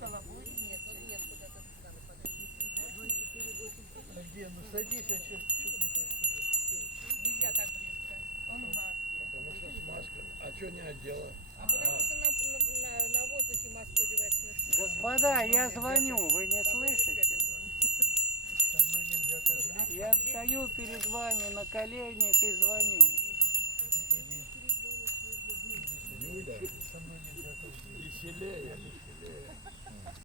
Нет, ну нет, куда-то надо подойти. А где? Ну садись, а что не хочешь сюда? Нельзя так близко. Он в маске. Потому что с маской. А что не одела? А потому что на воздухе маску одевать смешно. Господа, я звоню, вы не слышите? Со мной нельзя так близко. Я стою перед вами на коленях и звоню. Юля, Со мной нельзя так близко. веселее, веселее.